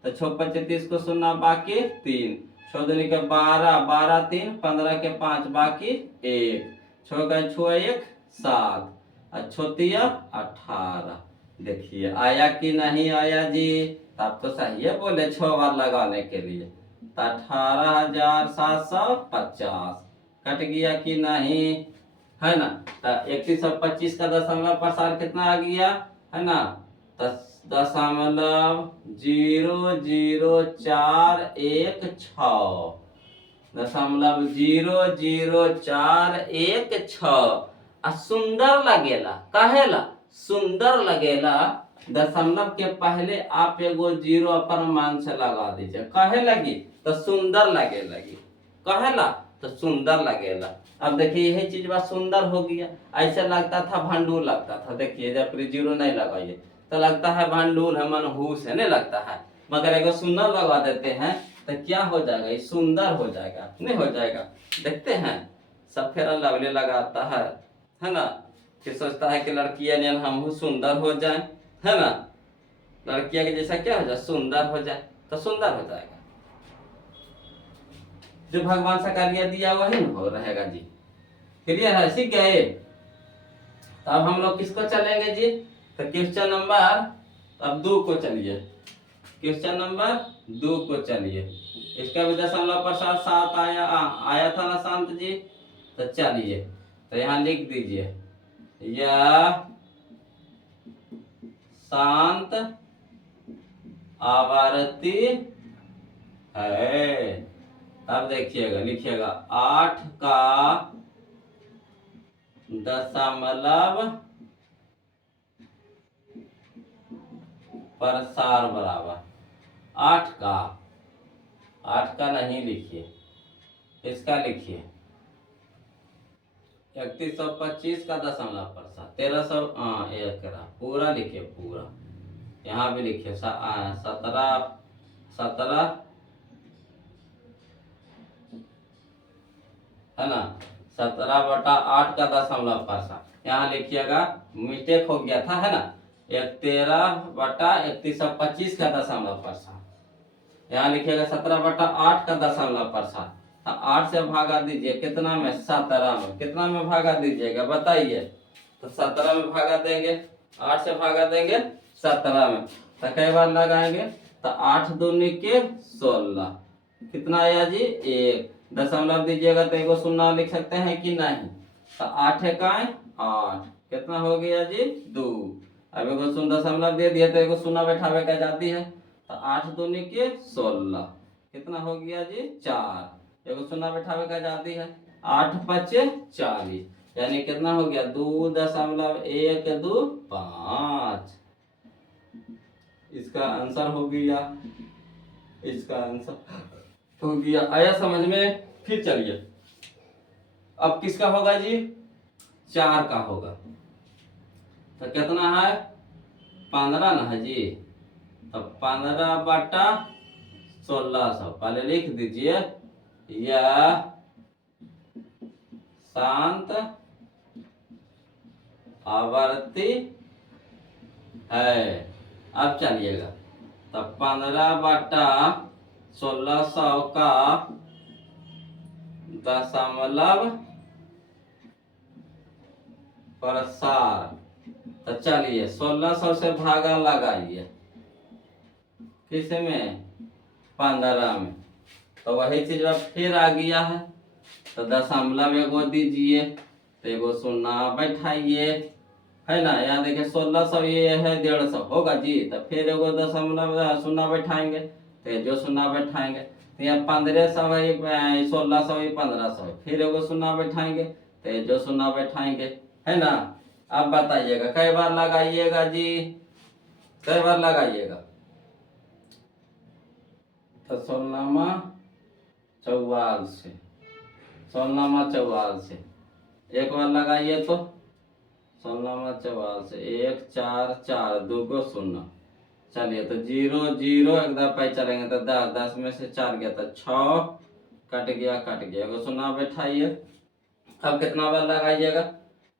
तो 6 5 30 को शून्य बाकी 3, 6 दूनी के 12, 12 3 15 के 5 बाकी 1, 6 का 6 1 7, अच्छोतिया 18। देखिए आया कि नहीं आया जी, तब तो सही है बोले 6 बार लगाने के लिए, तो 18,750 कट गया कि नहीं, है ना। तो 3125 का दशमलव प्रसार कितना आ गया, है ना, 0.00416, 0.00416। सुंदर लगेला, कहेला सुंदर लगेला, दशमलव के पहले आप एगो 0 अपन मान से लगा दीजिए, कहे लगी तो सुंदर लगे लगी, कहेला तो सुंदर लगेला। अब देखिए यही चीज बात सुंदर हो गया, ऐसा लगता था भंडूर लगता था, देखिए जब 0 नहीं लगाइए तो लगता है भंडूर है, मनहूस है, नहीं लगता है। मगर अगर सुंदर लगा देते हैं तो क्या हो जाएगा, ये सुंदर हो जाएगा, नहीं हो जाएगा। देखते हैं सब फेरा लवली लगाता है ना, कि सोचता है कि लड़कियां ने हम सुंदर हो जाए, है ना, लड़कियां के जैसा क्या हो जाए, सुंदर हो जाए, तो सुंदर हो जाएगा। जो भगवान से कार्य दिया वही हो रहेगा जी। क्लियर है, सीख गए। तो अब हम लोग किसको चलेंगे जी, तो क्वेश्चन नंबर अब 2 को चलिए, क्वेश्चन नंबर 2 को चलिए। इसका भी दशमलव प्रसार 7 आया था ना शांत जी। तो चलिए तो यहाँ लिख दीजिए, यह शांत आवर्ती है। अब देखिएगा, लिखिएगा 8 का दशमलव प्रसार बराबर 8 का नहीं लिखिए, इसका लिखिए 3125 का दशमलव प्रसार 1301 पूरा लिखिए, पूरा यहाँ भी लिखिए 17 है ना, 17/8 का दशमलव परसा। यहाँ लिखिएगा, मिस्टेक हो गया था, है ना, 13/3125 का दशमलव परसा। यहाँ लिखिएगा 17/8 का दशमलव परसा। 8 से भागा दीजिए, कितना में? 17 में। कितना में भागा दीजिएगा बताइए? तो 17 में भागा देंगे, 8 से भागा देंगे 17 में। तो कई बार लगाएंगे? तो 8 दूनी के 16। कितना आया जी? 1। दशमलव दीजिएगा तो एगो शून्य लिख सकते हैं कि नहीं? तो 8 एकाएं 8। कितना हो गया जी? 2। अब एगो शून्य दशमलव दे दिए तो एगो शून्य बैठावे का जाती है। तो 8 दूनी के 16। कितना हो गया जी? 4। एगो शून्य बैठावे का जाती है। 8 पचे 40, यानी कितना हो गया? 2.125। इसका आंसर हो गया, इसका आंसर हो गया। आया समझ में? फिर चलिए, अब किसका होगा जी? 4 का होगा। तो कितना है? 15 ना है जी। तो 15/1600 पहले लिख दीजिए। यह शांत आवर्ती है। अब चलिएगा, तो 15/1600 का दशमलव प्रसार। तो चलिए 1600 से भागा लगाइए, किस में? 15 में। तो वही चीज अब फिर आ गया है। तो दशमलव एगो दीजिए, तो एगो शून्य बैठाइए, है ना। यहाँ देखिए 1600 ये है 150 होगा जी। तो फिर एगो दशमलव शून्य बैठाएंगे, तो जो शून्य बैठाएंगे तो यहाँ 1500 है, 1600 है, 1500 है। फिर एगो शून्य बैठाएंगे, तो जो शून्य बैठाएंगे, है ना। अब बताइएगा कई बार लगाइएगा जी? कई बार लगाइएगा? तो 16 16 एक बार लगाइए तो 16 1 4 4 2 को 0। चलिए तो 0 0 एकदम पे चलेंगे तो 10 10 में से 4 गया तो 6 कट गया एगो शून्य बैठाइए। अब कितना बार लगाइएगा?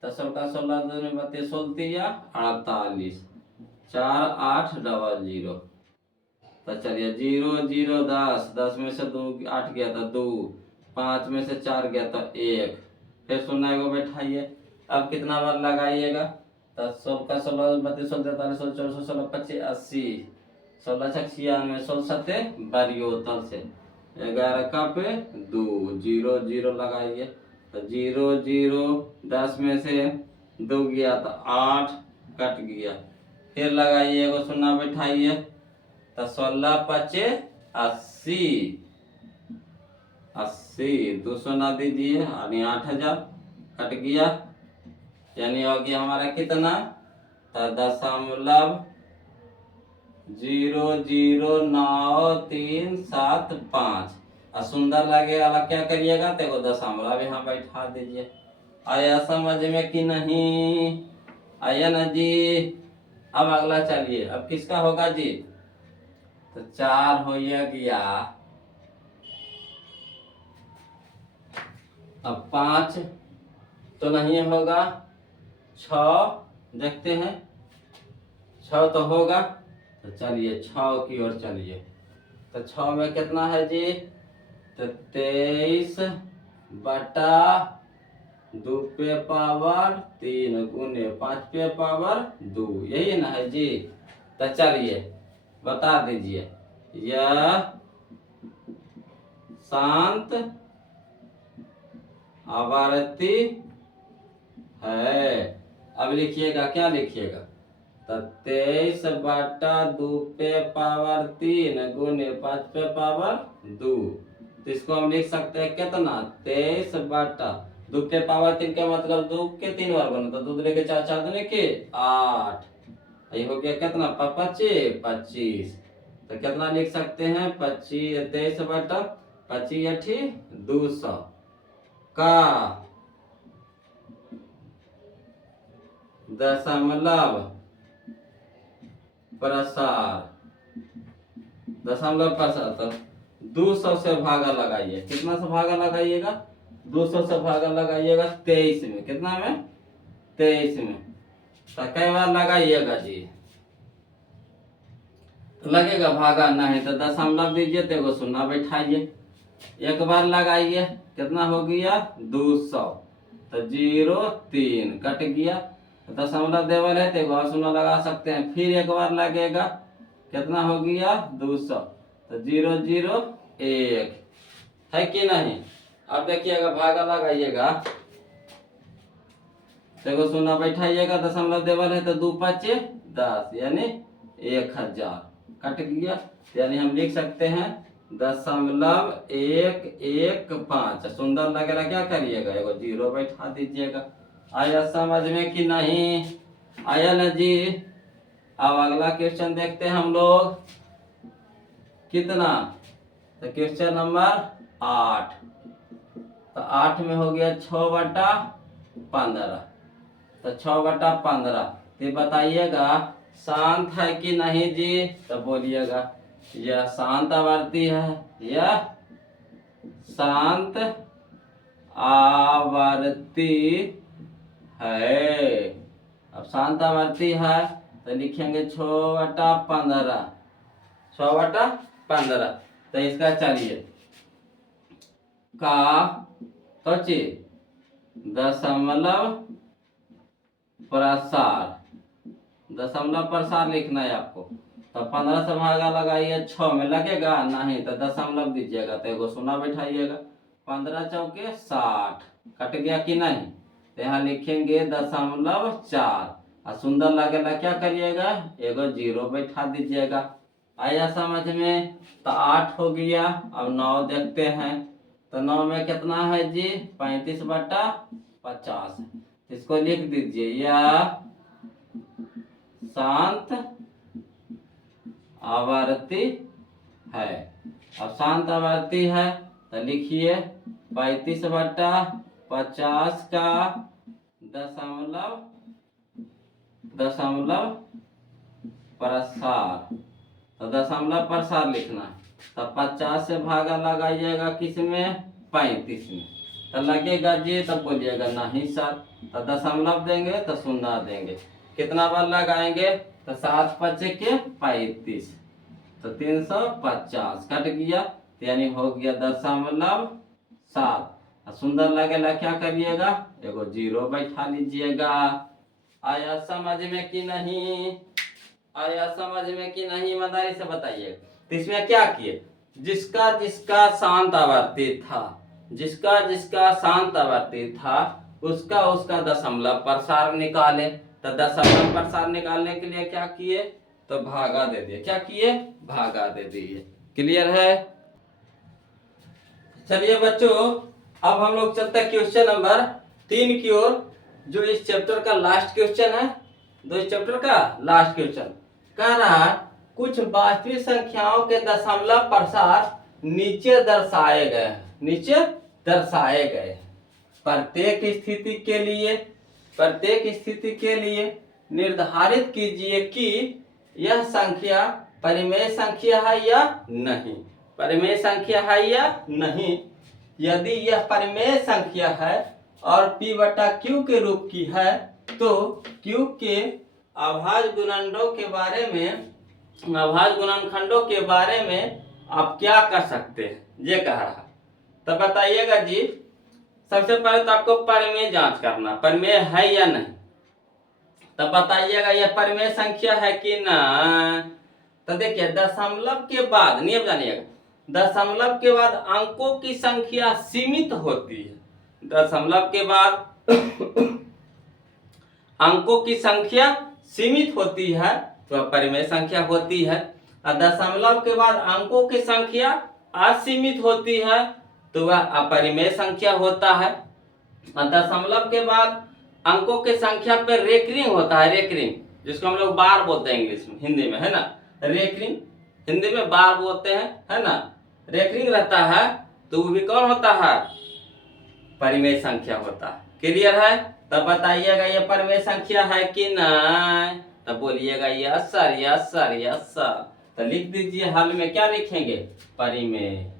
तो 16 16 2 में 32 16 या 48 4 8 00। तो चलिए 0 0 10 10 में से 2 8 गया था 2, 5 में से 4 गया था 1, फिर शून्य एगो बैठाइए। अब कितना बार लगाइएगा? तो 16 16 32 43 44 16 25 80 16 6 96 16 7 72 से 11 का पे 2 0 0 लगाइए। तो 0 0 10 में से 2 गया तो 8 कट गया, फिर लगाइए एगो शून्य बैठाइए। तो 16 5 80 80 200 ना दीजिए, यानी 8000 कट गया, यानी हो गया हमारा कितना? तो 0.09375। और सुंदर लगे वाला क्या करिएगा? तो एगो दशमलव यहाँ बैठा दीजिए। आया समझ में कि नहीं? आया ना जी? अब अगला चलिए, अब किसका होगा जी? तो 4 हो गया। अब 5 तो नहीं होगा, 6 देखते हैं, 6 तो होगा। तो चलिए 6 की ओर चलिए। तो 6 में कितना है जी? तो 23/2 पे पावर 3 गुने 5 पे पावर 2, यही ना है जी? तो चलिए बता दीजिए, यह शांत आवर्ती है। अब लिखिएगा, क्या लिखिएगा? तो 23/2 पे पावर 3 गुने 5 पे पावर 2। तो इसको हम लिख सकते हैं कितना? 23/2 पे पावर 3 का मतलब 2 के 3 बार बना, तो 2 दूनी के 4 4 दूनी के 8, ये हो गया कितना? 25 25। तो कितना लिख सकते हैं? 25 23/25 200 का दशमलव प्रसार। दशमलव प्रसार तो 200 से भागा लगाइए। कितना से भागा लगाइएगा? 200 से भागा लगाइएगा 23 में, कितना में 23 में। तो कई बार लगाइएगा जी, तो लगेगा भागा नहीं तो दशमलव दीजिए तो एगो शून्य बैठाइए। एक बार लगाइए, कितना हो गया 200, तो 0 3 कट गया, दशमलव देवल है तो एगो और शून्य लगा सकते हैं। फिर एक बार लगेगा, कितना हो गया 200, तो 0 0 1 है कि नहीं। अब देखिएगा भागा लगाइएगा तो एगो शून्य बैठाइएगा, दशमलव देवल है तो 2 5 10 यानी 1000 कट गया, यानी हम लिख सकते हैं 0.115। सुंदर लगेगा, क्या करिएगा एगो 0 बैठा दीजिएगा। आया समझ में कि नहीं, आया ना जी। अब अगला क्वेश्चन देखते हैं हम लोग, कितना, तो क्वेश्चन नंबर 8। तो 8 में हो गया 6/15, तो 6/15। तो बताइएगा शांत है कि नहीं जी, तो बोलिएगा यह शांत आवर्ती है, यह शांत आवर्ती है। अब शांत आवर्ती है तो लिखेंगे 6/15, 6/15। तो इसका चलिए का सोचिए दशमलव प्रसार, दशमलव प्रसार लिखना है आपको। तो 15 से भागा लगाइए, 6 में लगेगा नहीं तो दशमलव दीजिएगा तो एगो शून्य बैठाइएगा। 15 चौके 60 कट गया कि नहीं, तो यहाँ लिखेंगे 0.4 और सुंदर लगेगा, क्या करिएगा एगो 0 बैठा दीजिएगा। आया समझ में। तो 8 हो गया। अब 9 देखते हैं, तो 9 में कितना है जी 35/50। इसको लिख दीजिए, यह शांत आवर्ती है। अब शांत आवर्ती है तो लिखिए 35/50 का दशमलव प्रसार, तो दशमलव प्रसार लिखना है। तो 50 से भागा लगाइएगा किसमें 35 में, तो लगेगा जी, तब बोलिएगा नहीं सर। तो दशमलव देंगे तो शून्य देंगे, कितना बार लगाएंगे तो 7 5 के 35, तो 350 कट गया, यानी हो गया 0.7। सुंदर लगेगा, क्या करिएगा एगो 0 बैठा लीजिएगा। आया समझ में कि नहीं, आया समझ में कि नहीं, ईमानदारी से बताइए। तो इसमें क्या किए, जिसका जिसका शांत आवर्ती था, जिसका जिसका शांत आवर्ती था उसका उसका दशमलव प्रसार निकाले। तो दशमलव प्रसार निकालने के लिए क्या किए, तो भागा दे दिए, क्या किए भागा दे दिए। क्लियर है। चलिए बच्चों, अब हम लोग चलते हैं क्वेश्चन नंबर 3 की ओर, जो इस चैप्टर का लास्ट क्वेश्चन है। इस चैप्टर का लास्ट क्वेश्चन कह रहा है, कुछ वास्तविक संख्याओं के दशमलव प्रसार नीचे दर्शाए गए, नीचे दर्शाए गए। प्रत्येक स्थिति के लिए निर्धारित कीजिए कि यह संख्या परिमेय संख्या है या नहीं, परिमेय संख्या है या नहीं। यदि यह परिमेय संख्या है और P/Q के रूप की है, तो Q के अभाज्य गुणनखंडों के बारे में आप क्या कर सकते हैं, ये कह रहा। तो बताइएगा जी, सबसे पहले तो आपको परिमेय जांच करना, परिमेय है या नहीं। तो बताइएगा यह परिमेय संख्या है कि ना। तो देखिए दशमलव के बाद नियम जानिएगा, दशमलव के बाद अंकों की संख्या सीमित होती है। दशमलव के बाद अंकों की संख्या सीमित होती है तो परिमेय संख्या होती है। और दशमलव के बाद अंकों की संख्या असीमित होती है तो वह अपरिमेय संख्या होता है। और दशमलव के बाद अंकों की संख्या पर रेकरिंग होता है, रेकरिंग, जिसको हम लोग बार बोलते हैं इंग्लिश में, हिंदी में है ना, रेकरिंग हिंदी में बार बोलते हैं, है ना, रेकरिंग रहता है तो वो भी कौन होता है, परिमेय संख्या होता है। क्लियर है। तब बताइएगा ये परिमेय संख्या है कि नहीं, तब बोलिएगा yes sir, yes sir, yes sir. तो लिख दीजिए, हल में क्या लिखेंगे, परिमेय,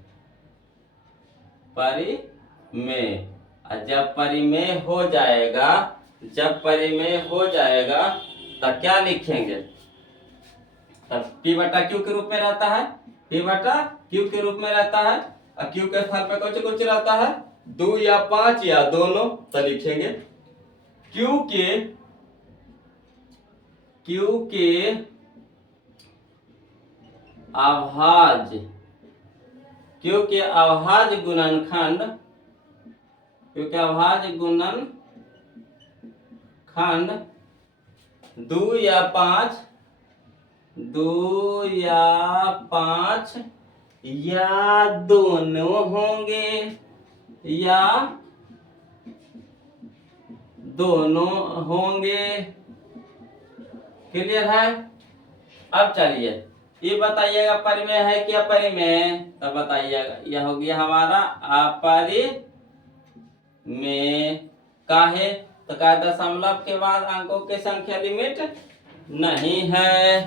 परिमेय। और जब परिमेय हो जाएगा, जब परिमेय हो जाएगा तब क्या लिखेंगे, तब P बटा Q के रूप में रहता है, P बटा Q के रूप में रहता है, और Q के स्थान पे कुछ रहता है 2 या 5 या दोनों, तो लिखेंगे Q के अभाज्य, Q के अभाज्य गुणनखंड, Q के अभाज्य गुणनखंड 2 या 5, 2 या 5 या दोनों होंगे, या दोनों होंगे। क्लियर है? अब चलिए ये बताइएगा परिमेय है क्या परिमेय, तब बताइएगा। यह हो गया हमारा अपरिमेय काहे, तो क्या दशमलव के बाद अंकों की संख्या लिमिट नहीं है,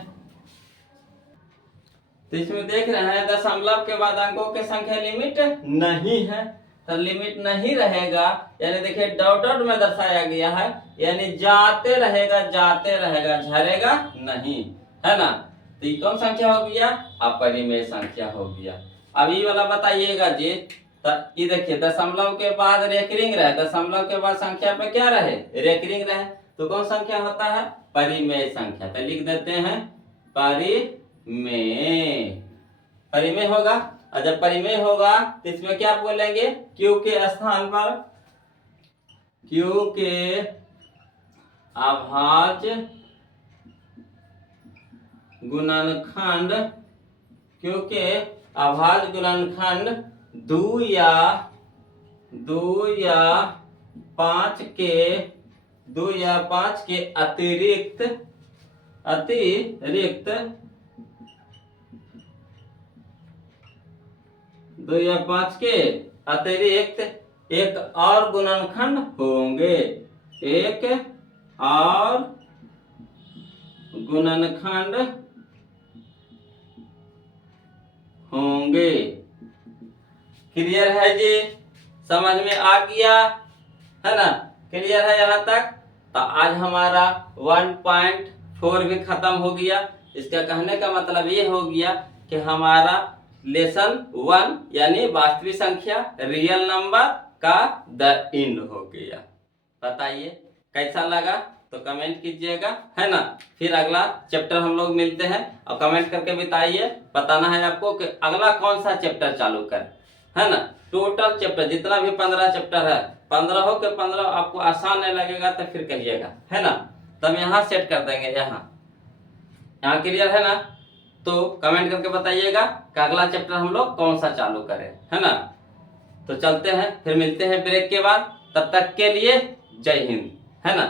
तो इसमें देख रहे हैं दशमलव के बाद अंकों की संख्या लिमिट नहीं है, तो लिमिट नहीं रहेगा यानी देखिए डॉट डॉट में दर्शाया गया है, यानी जाते रहेगा झरेगा नहीं, है ना। तो ये कौन संख्या हो गया, अपरिमेय संख्या हो गया। अब ये वाला बताइएगा जी, तो ये देखिए दशमलव के बाद रेकरिंग रहे, दशमलव के बाद संख्या पे क्या रहे, रेकरिंग रहे, तो कौन संख्या होता है, परिमेय संख्या। तो लिख देते हैं परिमेय, परिमेय होगा। और जब परिमेय होगा तो इसमें क्या बोलेंगे, Q के स्थान पर Q के अभाज्य गुणनखंड, Q के अभाज्य गुणनखंड 2 या 5 के अतिरिक्त 2 या 5 के अतिरिक्त एक और गुणनखंड होंगे, एक और गुणनखंड होंगे। क्लियर है जी, समझ में आ गया है ना, क्लियर है यहाँ तक। तो आज हमारा 1.4 भी खत्म हो गया। इसका कहने का मतलब ये हो गया कि हमारा लेसन 1 यानी वास्तविक संख्या रियल नंबर का द एंड हो गया। बताइए कैसा लगा, तो कमेंट कीजिएगा, है ना। फिर अगला चैप्टर हम लोग मिलते हैं, और कमेंट करके बताइए, बताना है आपको कि अगला कौन सा चैप्टर चालू करें, है ना। टोटल चैप्टर जितना भी 15 चैप्टर है, 15 हो के 15 आपको आसान नहीं लगेगा तो फिर कहिएगा, है ना। तो हम यहाँ सेट कर देंगे, यहाँ क्लियर है ना। तो कमेंट करके बताइएगा कि अगला चैप्टर हम लोग कौन सा चालू करें, है ना। तो चलते हैं, फिर मिलते हैं ब्रेक के बाद, तब तक के लिए जय हिंद, है ना।